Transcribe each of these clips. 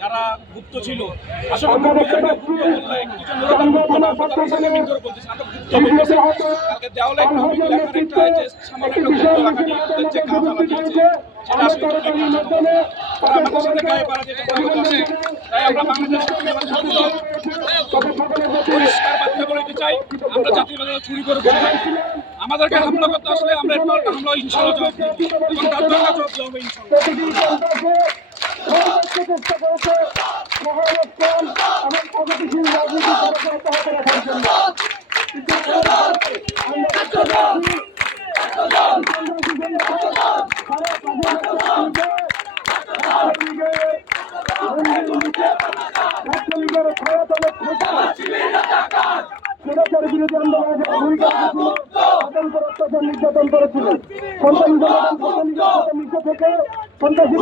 যারা গুপ্ত ছিল আসলে দেওয়ালে লেখার একটা সামান্য যে কাজ লাগিয়েছে সেটা আসলে আমাদের সাথে গায়ে পাড়া যেটা তাই আমরা বাংলাদেশ পরিষ্কার বার্তা বলতে চাই, আমরা জাতীয় চুরি করে আমাদেরকে হামলা করতে আসলে আমরা হামলা ইনশাআল্লাহ জবাব দিব এবং তার দরকার জবাব দেবো স্বৈরাচার বিরোধী আন্দোলনে ভূমিকা নির্যাতন করেছিল থেকে সন্ত্রাসী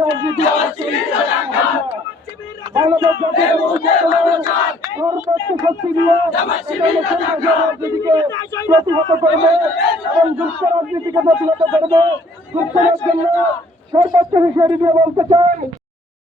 রাজনীতি বাংলাদেশ সর্বোচ্চ শক্তি দিয়ে রাজনীতিকে প্রতিহত করবে এবং যুক্ত রাজনীতিকে প্রতিহত করবে। যুক্তরাজ্যের জন্য সর্বোচ্চ হিসেবে বলতে চাই